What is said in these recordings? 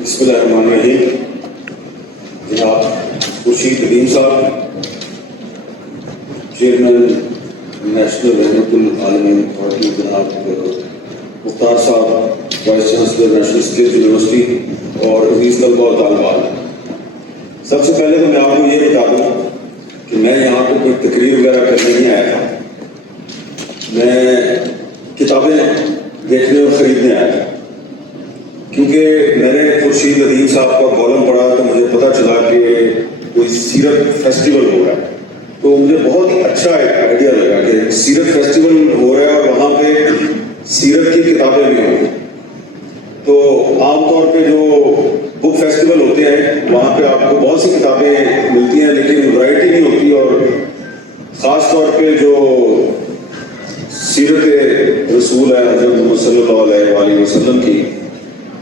بسم اللہ الرحمن الرحیم. جناب خورشید ندیم صاحب، چیئرمین نیشنل رحمت العالمین اتھارٹی، جناب مختار صاحب vice chancellor national state university, اور عزیز طلباء و طالبات، سب سے پہلے تو میں آپ کو یہ بتا دوں کہ میں یہاں پہ کوئی تقریر وغیرہ کرنے نہیں آیا تھا. میں کتابیں دیکھنے اور خریدنے آیا تھا، کیونکہ میں نے خورشید ندیم صاحب کا کالم پڑھا تو مجھے پتہ چلا کہ کوئی سیرت فیسٹیول ہو رہا ہے. تو مجھے بہت ہی اچھا ایک آئیڈیا لگا کہ سیرت فیسٹیول ہو رہا ہے اور وہاں پہ سیرت کی کتابیں بھی ہوں. تو عام طور پہ جو بک فیسٹیول ہوتے ہیں وہاں پہ آپ کو بہت سی کتابیں ملتی ہیں، لیکن ورائٹی نہیں ہوتی، اور خاص طور پہ جو سیرت رسول ہے حضرت محمد صلی اللہ علیہ وآلہ وسلم کی،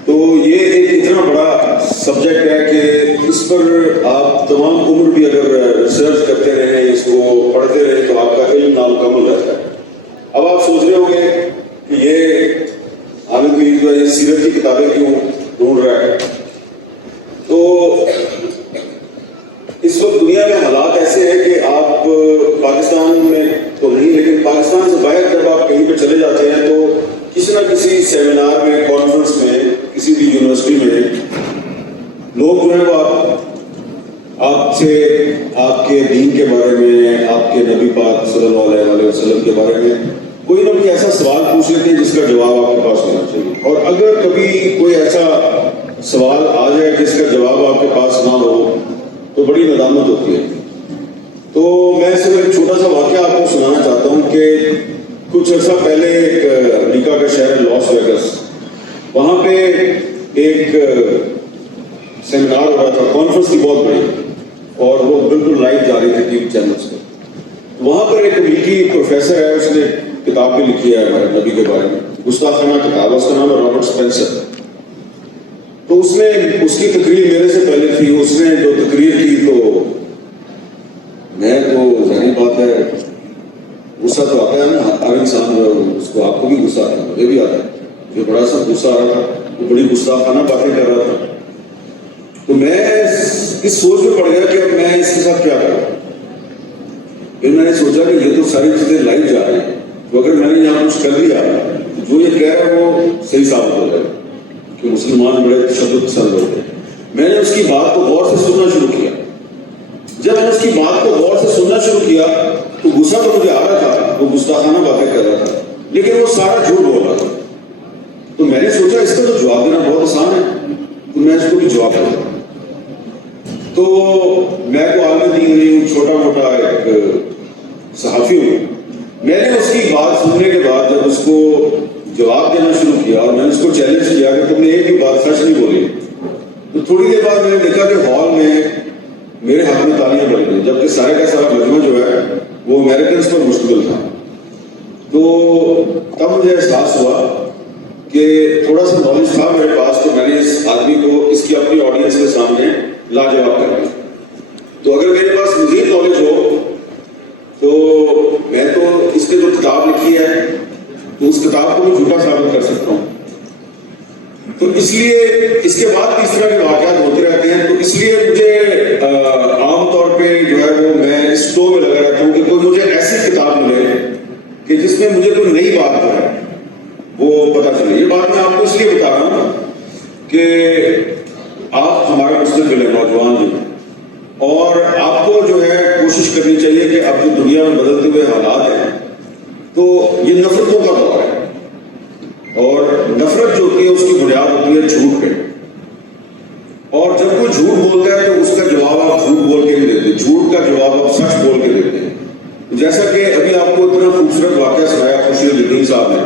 تو یہ ایک اتنا بڑا سبجیکٹ ہے کہ اس پر آپ تمام عمر بھی اگر ریسرچ کرتے رہیں، اس کو پڑھتے رہیں، تو آپ کا علم نامکمل رہتا ہے. اب آپ سوچ رہے ہوں گے کہ یہ عامر میر جو ہے یہ سیرت کی کتابیں کیوں ڈھونڈ رہا ہے. تو اس وقت دنیا میں حالات ایسے ہیں کہ آپ پاکستان میں تو نہیں، لیکن پاکستان سے باہر جب آپ کہیں پہ چلے جاتے ہیں تو کسی نہ کسی سیمینار میں، کانفرنس میں، کسی بھی یونیورسٹی میں لوگ جو ہے وہ آپ سے آپ کے دین کے بارے میں، آپ کے نبی پاک صلی اللہ علیہ وآلہ وسلم کے بارے میں کوئی نہ کوئی ایسا سوال پوچھ لیتے ہیں جس کا جواب آپ کے پاس ہونا چاہیے. اور اگر کبھی کوئی ایسا سوال آ جائے جس کا جواب آپ کے پاس نہ ہو تو بڑی ندامت ہوتی ہے. تو میں صرف ایک چھوٹا سا واقعہ آپ کو سنانا چاہتا ہوں کہ کچھ عرصہ پہلے ایک امریکہ کا شہر ہے لاس ویگس، وہاں پہ ایک سیمینار ہو رہا تھا، کانفرنس تھی بہت بڑی، اور وہ بالکل لائیو جا رہی تھی ٹی وی چینلس پہ. وہاں پر ایک امریکی پروفیسر ہے، اس نے کتاب بھی لکھی ہے ہمارے نبی کے بارے میں، گستاخانہ کتاب، اس کا نام ہے رابرٹ اسپینسر. تو اس نے اس کی تقریر میرے سے پہلے تھی. اس نے جو تقریر کی تو میں تو ظاہری بات ہے غصہ تو آتا ہے نا، ہر انسان جو ہے اس کو، آپ کو بھی غصہ آتا ہے، مجھے بھی آتا ہے. جو بڑا سا غصہ آ رہا تھا، وہ بڑی گستاخانہ باتیں کر رہا تھا. تو میں اس سوچ میں پڑ گیا کہ اب میں اس کے ساتھ کیا کروں. پھر میں نے سوچا کہ یہ تو ساری چیزیں لائیو جا رہی ہیں، تو اگر میں نے یہاں کچھ کر لیا تو جو یہ کہہ رہا ہے وہ صحیح ثابت ہو جائے کہ مسلمان بڑے تشدد پسند ہوتے ہیں. میں نے اس کی بات کو غور سے سننا شروع کیا. جب میں نے اس کی بات کو غور سے سننا شروع کیا تو غصہ تو مجھے آ رہا تھا، وہ گستاخانہ باتیں کر رہا تھا، لیکن وہ سارا جھوٹ بول رہا تھا. تو میں نے سوچا اس کا تو جواب دینا بہت آسان ہے، تو میں اس کو بھی جواب دوں. تو میں کو عالم دین نہیں ہوں، چھوٹا موٹا ایک صحافی ہوں. میں نے اس کی بات سننے کے بعد جب اس کو جواب دینا شروع کیا اور میں نے اس کو چیلنج کیا کہ تم نے ایک بھی بات سچ نہیں بولی، تو تھوڑی دیر بعد میں نے دیکھا کہ ہال میں میرے ہاتھ میں تالیاں بج گئی، جبکہ سارے کا سارا مجمع جو ہے وہ امریکنس پر مشتمل تھا. تو تب مجھے احساس ہوا کہ تھوڑا سا نالج تھا میرے پاس، تو میں نے اس آدمی کو اس کی اپنی آڈینس کے سامنے لاجواب کر دیا. تو اگر میرے پاس مزید نالج ہو تو میں تو اس نے جو کتاب لکھی ہے تو اس کتاب کو میں جھوٹا ثابت کر سکتا ہوں. تو اس لیے اس کے بعد بھی اس طرح کے واقعات ہوتے رہتے ہیں. تو اس لیے مجھے عام طور پہ جو ہے وہ میں اس ٹو میں لگا رہتا ہوں کہ کوئی مجھے ایسی کتاب ملے کہ جس میں مجھے کوئی نئی بات جو ہے وہ پتہ چلے. یہ بات میں آپ کو اس لیے بتا رہا ہوں کہ آپ ہمارا مستقبل ہے، نوجوان ہیں، اور آپ کو جو ہے کوشش کرنی چاہیے کہ اب جو دنیا میں بدلتے ہوئے حالات ہیں تو یہ نفرتوں کا دور ہے، اور نفرت جو ہوتی ہے اس کی بنیاد ہوتی ہے جھوٹ پہ. اور جب کوئی جھوٹ بولتا ہے تو اس کا جواب آپ جھوٹ بول کے نہیں دیتے، جھوٹ کا جواب آپ سچ بول کے دیتے ہیں. جیسا کہ ابھی آپ کو اتنا خوبصورت واقعہ سنایا خورشید ندیم صاحب نے،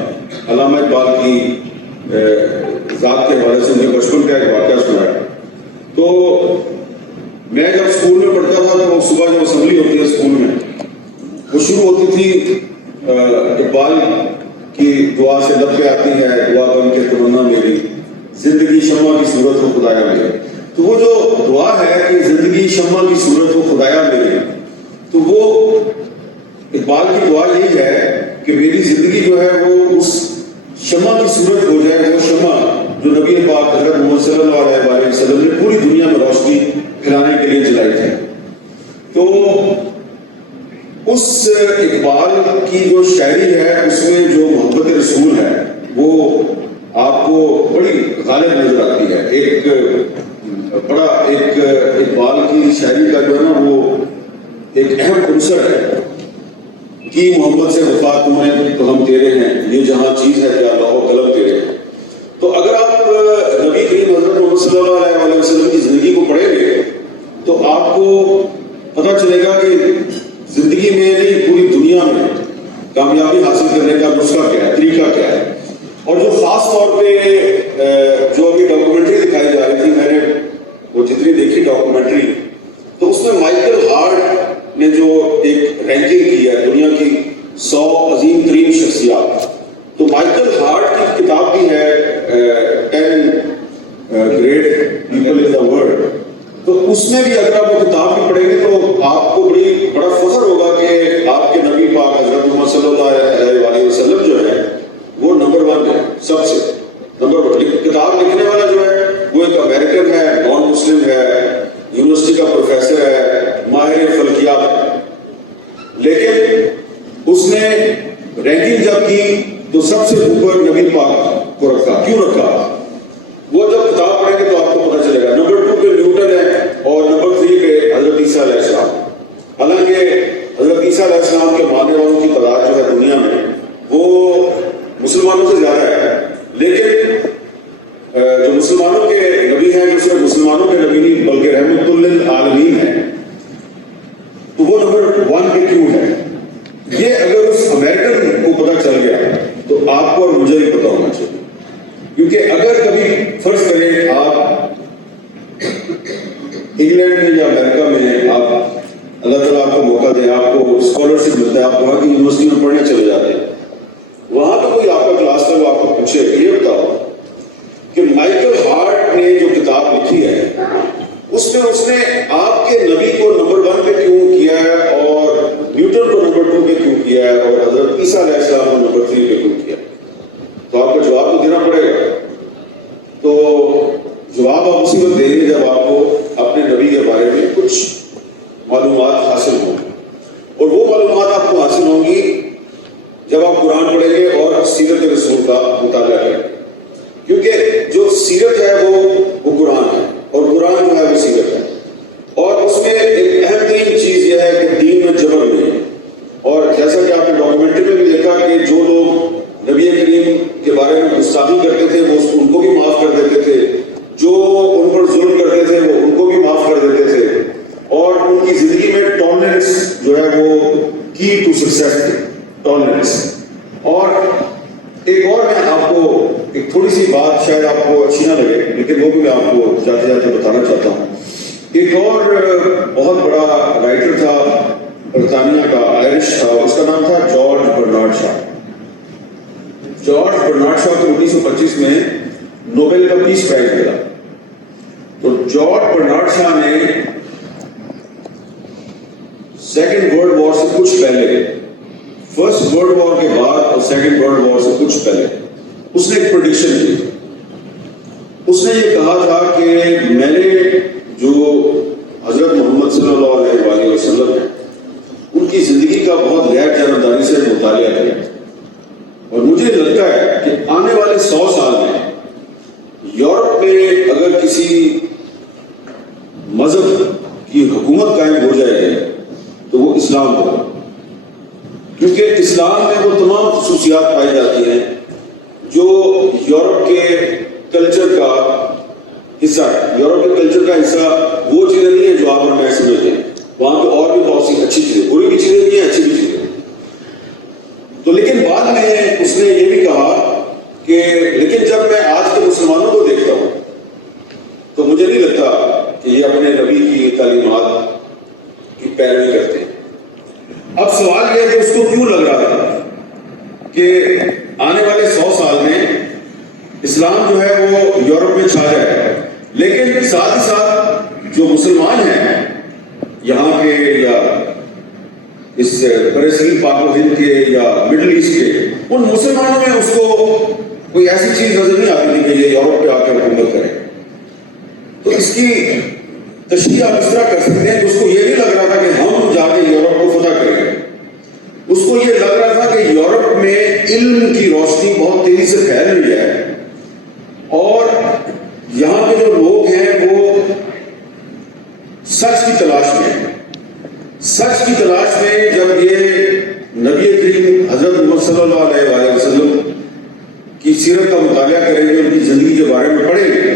علامہ اقبال کی ذات کے حوالے سے مجھے بچپن کا ایک واقعہ سنایا. تو میں جب اسکول میں پڑھتا تھا تو صبح جب اسمبلی ہوتی ہے اسکول میں، وہ شروع ہوتی تھی اقبال کی دعا سے، لب پہ آتی ہے دعا بن کے تمنا میری، زندگی شمع کی صورت ہو خدایا میرے. تو وہ جو دعا ہے کہ زندگی شمع کی صورت ہو خدایا میرے، تو وہ اقبال کی دعا یہی ہے کہ میری زندگی جو ہے وہ اس شمع کی صورت ہو جائے، وہ شمع جو نبی پاک حضرت محمد صلی اللہ علیہ وسلم نے پوری دنیا میں روشنی پھیلانے کے لیے چلائی تھی. تو اس اقبال کی جو شاعری ہے اس میں جو محبت رسول ہے وہ آپ کو بڑی غالب نظر آتی ہے. ایک اقبال کی شاعری کا جو ہے نا وہ ایک اہم عنصر ہے کہ محمد سے وفا تمہیں تو ہم تیرے ہیں، یہ جہاں چیز ہے کیا لوح و قلم تیرے ہیں. تو اگر آپ نبی کریم حضرت محمد صلی اللہ علیہ وسلم کی زندگی کو پڑھیں گے تو آپ کو پتہ چلے گا کہ زندگی میں نہیں پوری دنیا میں کامیابی حاصل کرنے کا نسخہ کیا ہے، طریقہ کیا ہے. اور جو خاص طور پہ جو ابھی ڈاکومنٹری دکھائی جا رہی تھی، میں نے وہ جتنی دیکھی ڈاکومنٹری، تو اس میں مائیکل ہارٹ نے جو ایک رینکنگ کی ہے دنیا کی 100 عظیم ترین شخصیات، تو مائیکل ہارٹ کی کتاب بھی ہے 10 great people in the world. تو اس میں بھی اگر آپ وہ کتاب بھی پڑھیں گے تو آپ کو بڑا فخر ہوگا کہ آپ کے نبی پاک حضرت محمد صلی اللہ علیہ وسلم جو ہے وہ نمبر 1 ہے، سب سے نمبر 1. کتاب لکھنے والا جو ہے وہ ایک امریکن ہے، نان مسلم ہے، یونیورسٹی کا پروفیسر ہے، ماہر فلکیات ہے، لیکن اس نے رینکنگ جب کی تو سب سے اوپر نبی پاک کو رکھا. کیوں رکھا؟ وہ جب کتاب پڑھیں گے تو آپ کو پتہ چلے گا. نمبر 2 پہ نیوٹن ہے اور نمبر 3 پہ حضرت عیسیٰ علیہ السلام. حالانکہ حضرت عیسیٰ علیہ السلام کے ماننے والوں کی تعداد جو ہے دنیا میں وہ مسلمانوں سے زیادہ ہے، لیکن جو مسلمانوں کے نبی ہیں جو صرف مسلمانوں کے نبی نہیں بلکہ رحمت للعالمین ہیں، تو وہ نمبر 1 پہ کیوں ہے؟ یہ اگر اس امریکن کو پتہ چل گیا تو آپ کو اور مجھے بھی پتہ ہونا چاہیے. کیونکہ اگر کبھی فرض کریں آپ انگلینڈ میں یا امریکہ میں آپ اللہ تعالیٰ آپ کو موقع دے، آپ کو اسکالرشپ ملتا ہے، آپ وہاں کی یونیورسٹی میں پڑھنے چلے جاتے ہیں، وہاں پہ کوئی آپ کا کلاس کر وہ آپ کو پوچھے یہ بتاؤ کہ مائیکل ہارٹ نے جو کتاب لکھی ہے اس میں اس نے آپ کے نبی کو نمبر 1 پہ کیوں کیا ہے اور نیوٹن کو نمبر 2 پہ کیوں کیا ہے اور حضرت عیسیٰ علیہ السلام کو نمبر 3 پہ کیوں کیا ہے؟ تو آپ کو جواب تو دینا پڑے گا. تو جواب آپ اسی وقت دیں گے جب آپ کو اپنے نبی کے بارے میں کچھ معلومات حاصل ہوں، اور وہ معلومات آپ کو حاصل ہوں گی جب آپ قرآن پڑھیں گے اور سیرت رسول کا مطالعہ کریں گے. کیونکہ جو سیرت ہے وہ قرآن ہے اور قرآن جو ہے وہ سیرت ہے. اور اس میں ایک اہم ترین چیز یہ ہے کہ دین میں جبر نہیں ہے. اور جیسا کہ آپ نے ڈاکومنٹری میں بھی دیکھا کہ جو لوگ نبی کریم کے بارے میں گستاخی کرتے تھے وہ ان کو بھی معاف کر دیتے تھے، جو ان پر ظلم کرتے تھے وہ ان کو بھی معاف کر دیتے تھے، اور ان کی زندگی میں ٹالرنس جو ہے وہ کی ٹو سکسیس تھی، ٹالرنس. اور ایک اور میں آپ کو ایک تھوڑی سی بات شاید آپ کو اچھی نہ لگے لیکن وہ بھی میں آپ کو جاتے جاتے بتانا چاہتا ہوں. ایک اور بہت بڑا رائٹر تھا برطانیہ کا، آئرش تھا، اس کا نام تھا جارج برنارڈ شاہ. جارج برنارڈ شاہ کو 1925 میں نوبل کا پیس پرائز ملا. تو جارج برنارڈ شاہ نے سیکنڈ ورلڈ وار سے کچھ پہلے، فرسٹ ورلڈ وار کے بعد اور سیکنڈ ورلڈ وار سے کچھ پہلے اس نے ایک پریڈکشن کی. اس نے یہ کہا تھا کہ میں نے جو حضرت محمد صلی اللہ علیہ وسلم ہیں ان کی زندگی کا بہت غیر جانبداری سے مطالعہ کیا، اور مجھے لگتا ہے کہ آنے والے 100 سال میں یورپ میں اگر کسی مذہب کی حکومت قائم ہو جائے گی تو وہ اسلام ہوگا. کیونکہ اسلام میں وہ تمام خصوصیات پائی جاتی ہیں جو یورپ کے کلچر کا حصہ ہے. یورپ کے کلچر کا حصہ وہ چیزیں نہیں ہیں جو آپ اور میں سمجھتے ہیں. وہاں پہ اور بھی بہت سی اچھی چیزیں، بری بھی چیزیں نہیں ہیں، اچھی بھی چیزیں. تو لیکن بعد میں اس نے یہ بھی کہا کہ لیکن جب میں آج کے مسلمانوں کو دیکھتا ہوں تو مجھے نہیں لگتا کہ یہ اپنے نبی کی تعلیمات کی پیروی کرتے ہیں. اب سوال یہ ہے کہ اس کو کیوں لگ رہا تھا کہ آنے والے 100 سال میں اسلام جو ہے وہ یورپ میں چھا جائے، لیکن ساتھ ہی ساتھ جو مسلمان ہیں یہاں کے یا اس برصغیر پاک و ہند کے یا مڈل ایسٹ کے، ان مسلمانوں میں اس کو کوئی ایسی چیز نظر نہیں آتی تھی کہ یہ یورپ پہ آ کے حکومت کرے. تو اس کی تشریح آپ اس طرح کر سکتے ہیں کہ اس کو یہ نہیں لگ رہا تھا کہ ہم جا کے یورپ کو فتح کریں گے. اس کو یہ لگ رہا تھا کہ یورپ میں علم کی روشنی بہت تیزی سے پھیل رہی ہے اور یہاں کے جو لوگ ہیں وہ سچ کی تلاش میں ہیں. سچ کی تلاش میں جب یہ نبی کریم حضرت محمد صلی اللہ علیہ وسلم کی سیرت کا مطالعہ کریں گے, ان کی زندگی کے بارے میں پڑھیں گے,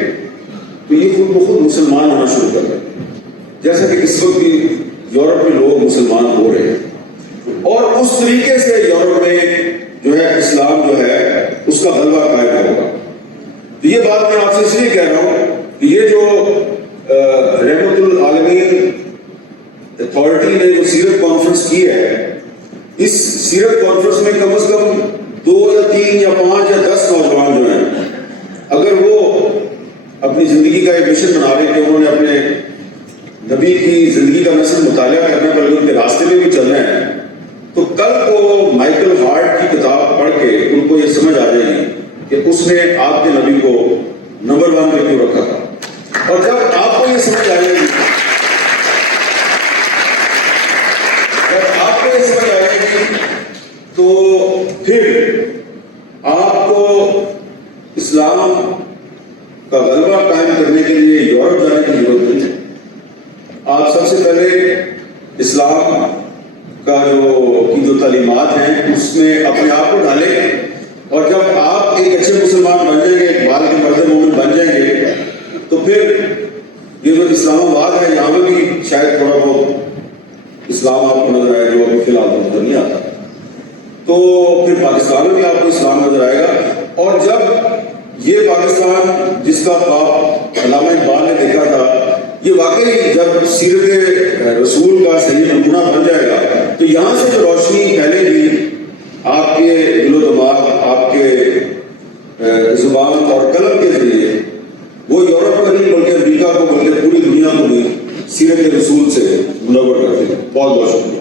تو یہ خود بخود مسلمان ہونا شروع کر دیں, جیسا کہ اس وقت بھی یورپ میں لوگ مسلمان ہو رہے ہیں. اور اس طریقے سے یورپ میں جو ہے اسلام جو ہے اس کا غلبہ قائم ہوگا. تو یہ بات میں آپ سے اس لیے کہہ رہا ہوں کہ یہ جو رحمت العالمین اتھارٹی نے جو سیرت کانفرنس کی ہے, اس سیرت کانفرنس میں کم از کم 2 یا 3 یا 5 یا 10 نوجوان جو ہیں, اگر وہ اپنی زندگی کا ایک مشن بنا رہے ہیں کہ انہوں نے اپنے نبی کی زندگی کا نہ صرف مطالعہ کرنا بلکہ ان کے راستے میں بھی چلنا ہے, تو کل کو مائیکل ہارٹ کی کتاب پڑھ کے ان کو یہ سمجھ آ جائے گی کہ اس نے آپ کے نبی کو نمبر 1 پہ کیوں رکھا تھا. اور جب آپ کو یہ سمجھ آ جائے گی, جب آپ کو یہ سمجھ آ جائے گی تو پھر آپ کو اسلام کا غلبہ قائم کرنے کے لیے یورپ جانے کی ضرورت نہیں ہے. آپ سب سے پہلے اسلام کا جو تعلیمات ہیں اس میں اپنے آپ کو ڈالیں, اور جب آپ ایک اچھے مسلمان بن جائیں گے, ایک بال کے مرد مومن بن جائیں گے, تو پھر یہ جو اسلام آباد ہے یہاں پہ بھی شاید تھوڑا بہت اسلام آپ کو نظر آئے جو ابھی فی الحال تو نظر نہیں آتا, تو پھر پاکستان میں بھی آپ کو اسلام نظر آئے گا. اور جب یہ پاکستان جس کا خواب علامہ اقبال نے دیکھا تھا, یہ واقعی جب سیرت رسول کا صحیح نمونہ بن جائے گا تو یہاں سے جو روشنی پھیلے گی آپ کے دل و دماغ, آپ کے زبان اور قلم کے ذریعے, وہ یورپ کا نہیں بلکہ امریکہ کو بلکہ پوری دنیا کو بھی سیرت رسول سے منور کرتے ہیں. بہت بہت شکریہ.